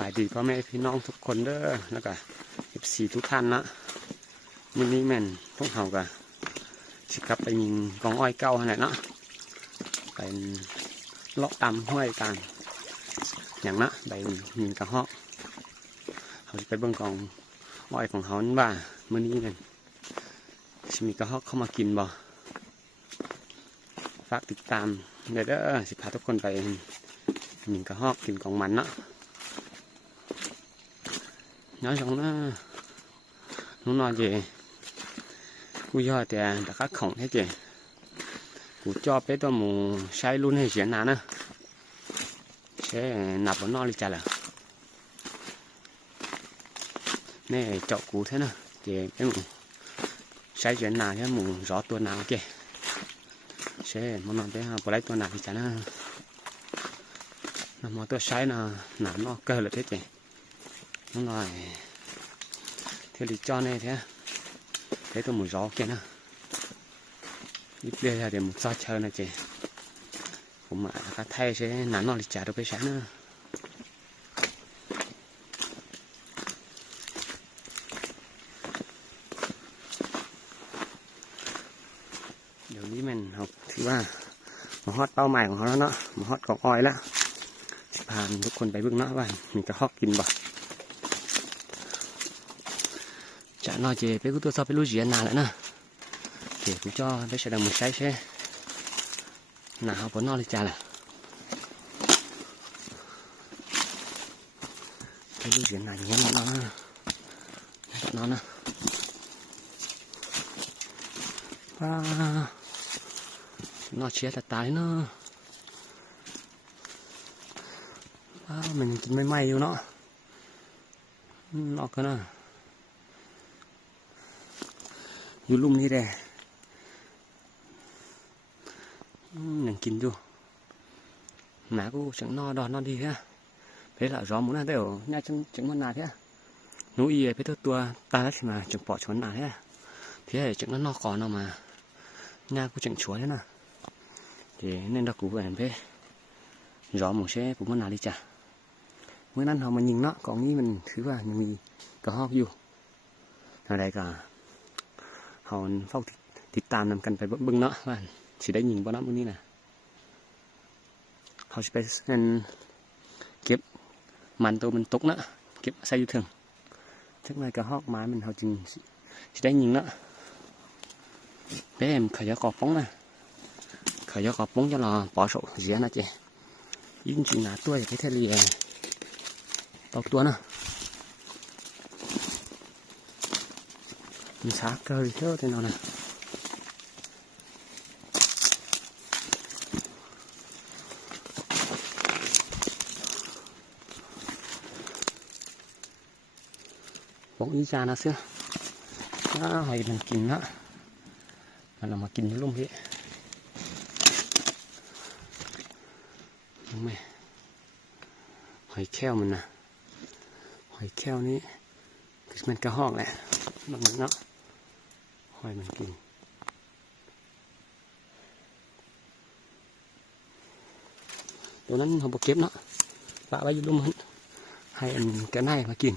บายดีพ่อแม่พี่น้องทุกคนเด้อแล้วก็14ทุกท่านนะมื้อนี้แม่นพวกเฮาก็สิกลับไปยิงกองอ้อยเก่าหั่นแหละเนาะไปเลาะตามห้วยกันหยังนะไปยิงกระหอกเฮาสิไปเบิ่งกองอ้อยของเฮานั่นว่ามื้อนี้แม่นสิมีกระหอกเข้ามากินบ่ฝากติดตามเด้อสิพาทุกคนไปยิงกระหอกกินของมันเนาะnói xong nó nói gì cú do thì đã khắc khổng thế chị cú cho bé tôi mù say luôn hay chuyện nào nữa sẽ nạp vào nó đi chả là nè chậu cú thế nào chị cái mù say chuyện nào thế mù gió tuần nào kìa sẽ muốn nói bé vào lấy tuần nào thì chả nữa mà tôi say là nó cơ là thế chị nó rồi theo lý cho này thế thấy tôi một gió kia nè ít đây là để một sao chơi này chị cũng mà các thay sẽ nắn nó đi trả được cái sáng nữaเดี๋ยวนี้มันhọcถือว่ามาฮอดเป้าหมายของเขาแล้วเนาะมาฮอดกองอ้อยแล้วพาทุกคนไปเบิ่งเนาะว่ามีกระหอกกินบ่chả nói gì bé cứ tôi sao bé lúa gì nào lại nè để cũng cho bé sẽ đằng một trái xe nào có nó đi chả là bé lúa gì này nhắm nó nè nó chết là tái nó mình may may vô nó cái nàoอยู่ลุ่มนี่แหละหนังกินอยู่หนากูจังนอดอนนอดีแค่เพลาร้อมุนน่ะเดี๋ยวน่าจังมันนาแค่หนูอีเพชรตัวตาแล้วใช่ไหมจังปอดชนนาแค่เพี่จังนอก่อนเอามาน่ากูจังชัวร์แล้วนะเดี๋ยวnênเรากูเห็นเพร้อมุนเช่กูมันนาดีจ้ะเมื่อนั้นเรามายิงเนาะกองนี้มันถือว่ายังมีกระหอกอยู่อะไรกันเฮาเฝ้าติดตามนำกันไปเบิ่งเนาะว่าสิได้ยิงบ่เนาะมื้อนี้น่ะเฮาสิไปเก็บมันตัวมันตกเนาะเก็บใส่อยู่ถึงจักหน่อยก็ฮอกไม้มันเฮาจึงสิได้ยิงเนาะbé em khởi gió cọp bóng nè khởi gió cọp bóng cho nó bỏ sổ dĩa nè chị yên chỉ là tuổi cái thế lì tao tua nè mình xả cơ chứ thế nào nè bóng ý ra nó xưa hồi mình kín đó mà là mà kín luôn vậy đúng mày hồi keo mình nè hồi keo ní mình cá hòn lại bằng nóหอยมันกินตัวนั้นเขาบอกเก็บเนาะปะไว้อยู่ลุ่มให้อันแกนให้มากิน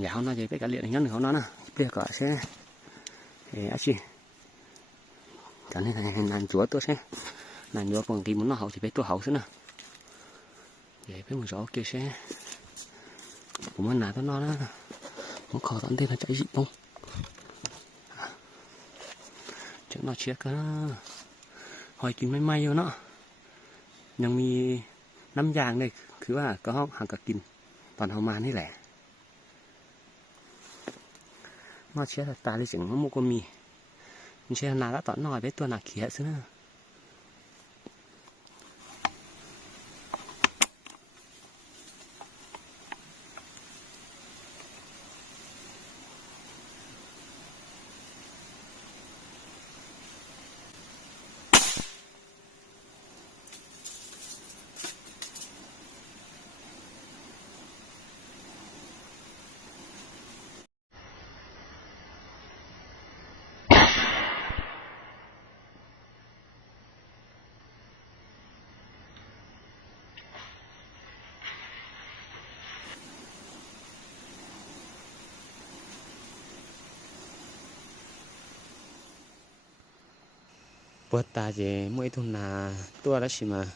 อย่าเขาน่าจะไปกันเลี้ยงงั้นเขาเนาะเพื่อก่อใช่อาชีcho nên là nàn chúa tôi sẽ nàn chúa còn thì muốn nó hậu thì phải tôi hậu xíu nè để phải một gió kia sẽ cũng muốn nà nó nó khó tận tên là chạy dị không chứ nó chết cả hỏi kín may vô nóยังมีน้ำยางเลยคือว่าก็ห้องห่างกับกินตอนเฮามานี่แหละนอเชื้อตาเลยเสียงมันมุกมีmình sẽ nà đã tận nói với tôi là kia xứ nữa bữa ta về mỗi tuần là tua đó xí mà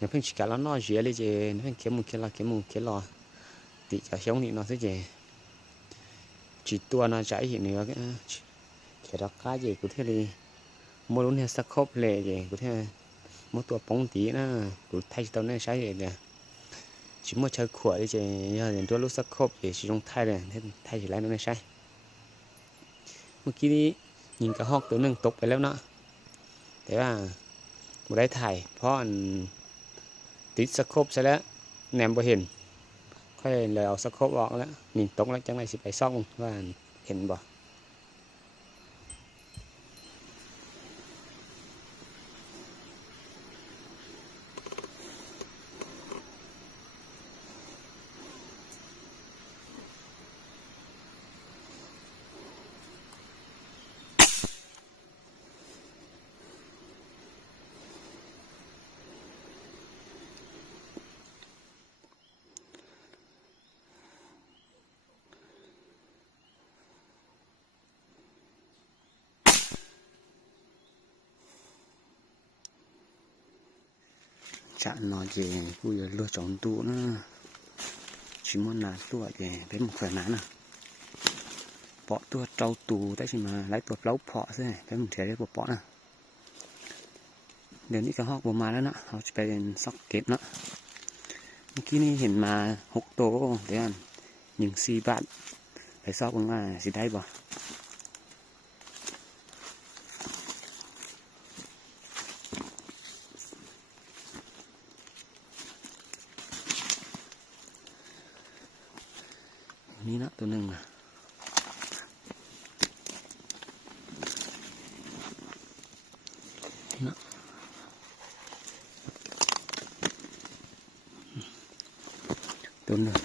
nếu phim chỉ cả nó nói dễ lấy về nếu phim kiếm một cái lò thì cả giống thì nó sẽ về chỉ tua nó chạy hiện nữa cái chỉ đó cá gì cũng thế đi mỗi lúc này sắc khớp lệ gì cũng thế mỗi tua bóng tí nó cũng thay tao nên sai vậy nè chỉ mỗi chơi khỏe đi chứ giờ đến tua lúc sắc khớp thì chỉ trong thay này thay chỉ lại nó nên saiเมื่อกี้นี้ยิงกระหอกตัวหนึ่งตกไปแล้วเนาะแต่ว่าไม่ได้ถ่ายเพราะติดสโคปซะแล้วแหนมบ่เห็นค่อยเลยเอาสโคปออกแล้วนี่ตกแล้วจังไรสิไปซ่องว่าเห็นบ่chạm nó về bây giờ lừa chọn tụ nó chỉ muốn là tua về đến một phần nán à bỏ tua trâu tù đấy chỉ mà lấy tua lấu phọ thế này cái mình thấy đấy bỏ nèเดี๋ยวนี้ก็ฮอกบ่มาแล้วนะเขาจะไปเป็นซอกเก็บเนาะเมื่อกี้นี่เห็นมา6 ตัวเดี๋ยวยิง4 บาทไปซอกมันว่าสิได้บ่นี่นะตัวหนึ่งนะนี่นะตัวหนึ่ง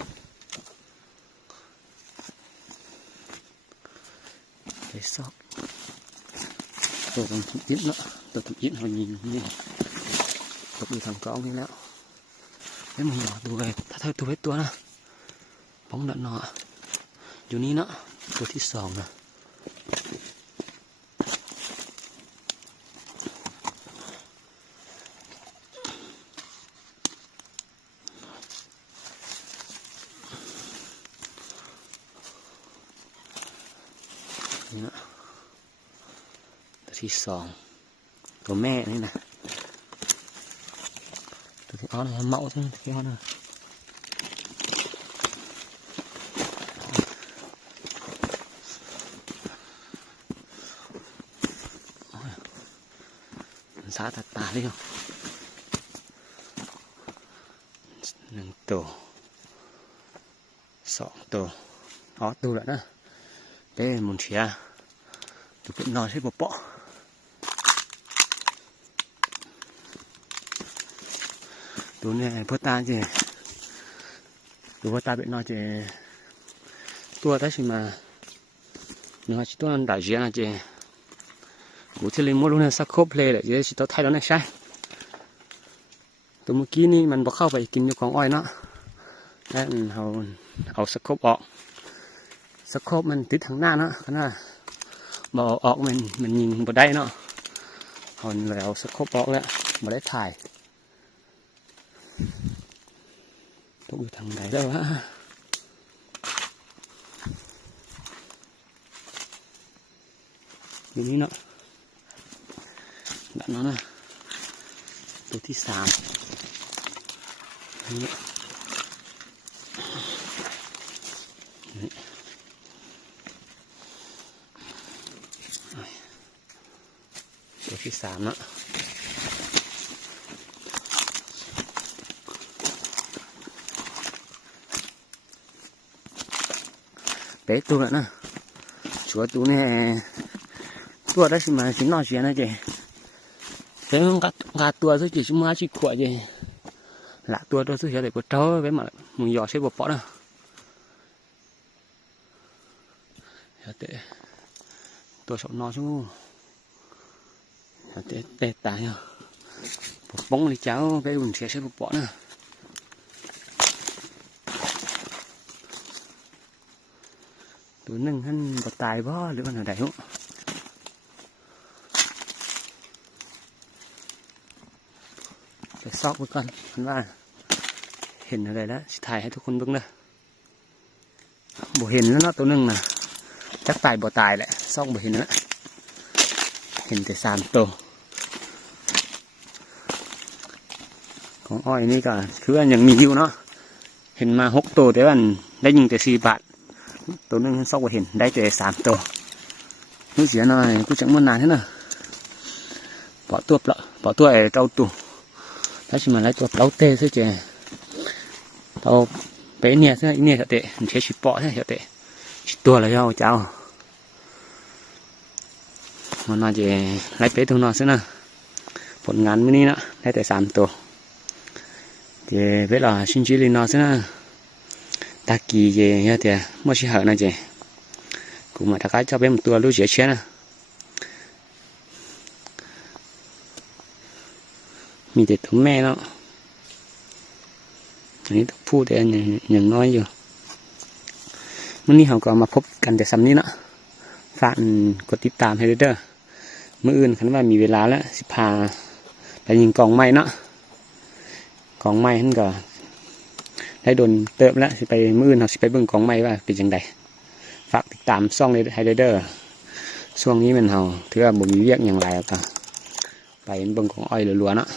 ไปซอกตัวตรงทุกยิบเนาะตัวทุกยิบเขายิงนี่ตกอยู่ทางกองนี่แล้วแล้วมึงหนอตัวไปถ้าเท่าตัวไว้ตัวนะป้องดันหนออยู่นี่เนาะตัวที่2นะนี่นะตัวที่2ตัวแม่นี่นะตัวที่อ้อนเมาทั้งที่อ้อนนะซาตาเลยอ่ะ1 ตัว 2 ตัวอ๋อตัวแล้วนะเป็นมุนเชียตัวเป็นนอนใช่ปะปะตัวนี้พ่อตาเจตัวพ่อตาเป็นนอนเจตัวได้สิมาเนื้อชิตัวนั้นได้เจียนะเจกูที่เล่นมดลูกเนี่ยสักครบเลยแหละจะสิตัวไทยแล้วนะใช่ตัวเมื่อกี้นี่มันบอกเข้าไปกินอยู่ของอ้อยเนาะแล้วเอาสักครบออกสักครบมันติดทางหน้าเนาะขนาดบออกมันยิงบ่ได้เนาะเอาเลยเอาสักครบออกแล้วบ่ได้ถ่ายตกอยู่ทางไหนแล้ววะอยู่นี่เนาะดันnó nèตัวที่3นี่ตัวที่3เนาะเป๊ะตัวแล้วนะชัวตัวนี้ตัวได้สิมาสินอเสียนะเจthế gà tua rồi chỉ mua chỉ khỏe gì lạ tua tôi sẽ để có trâu với mà mình giò sẽ bột bỏ đâu để tua sọ no chú để tài nhá bột bóng đi cháu cái mình sẽ bột bỏ nữaตัวนึงท่านบดตายบ่หรือมันอะไรฮะ ซอกไว้ก่อนคันว่าเห็นอะไรแล้วถ่ายให้ทุกคนเบิ่งเลยบ่เห็นแล้วเนาะตัวนึงนะจักตายบ่ตายแหละซอกบ่เห็นแล้วเห็นแต่3 ตัวของอ้อยนี่ก็คือว่ายังมีอยู่เนาะเห็นมา6 ตัวแต่ว่าได้ยิงแต่4 บาทตัวนึงซอกบ่เห็นได้แต่3 ตัวนึกเสียหน่อยกูจังมันนานแท้น่ะbỏ tua ở trâu tù đó chỉ mà lấy tua lâu tê thôi chứ tao bé nè thế nè thật tệ mình sẽ chỉ bỏ thế thật tệ chỉ tua là do cháu mà nó chỉ lấy bé tụi nó xí nè một ngàn mini nữa lấy tại 3 tua thì biết là xin chỉ lên nó xí nè ta kỳ gì như thế mới chỉ hở này chứ cũng mà ta cái cho bé một tua lúc dễ chết nèมีแต่ตัวแม่เนาะอันนี้ต้องพูดแต่อย่างน้อยอยู่มื้อนี้เราก็มาพบกันแต่ซ้ำนี้เนาะฝากกดติดตามให้ด้วยเด้อมื้ออื่นคันว่ามีเวลาแล้วสิพาไปยิงกองไม้เนาะกองไม้นั่นก็ได้โดนเติบแล้วสิไปมื้ออื่นเราสิไปเบิ่งกองไม้ว่าเป็นจังไดฝากติดตามช่องให้ด้วยเด้อช่วงนี้มันเราถือว่าบ่มีเวียกอย่างไรก็ไปเบิ่งกองอ้อยรัวๆเนาะ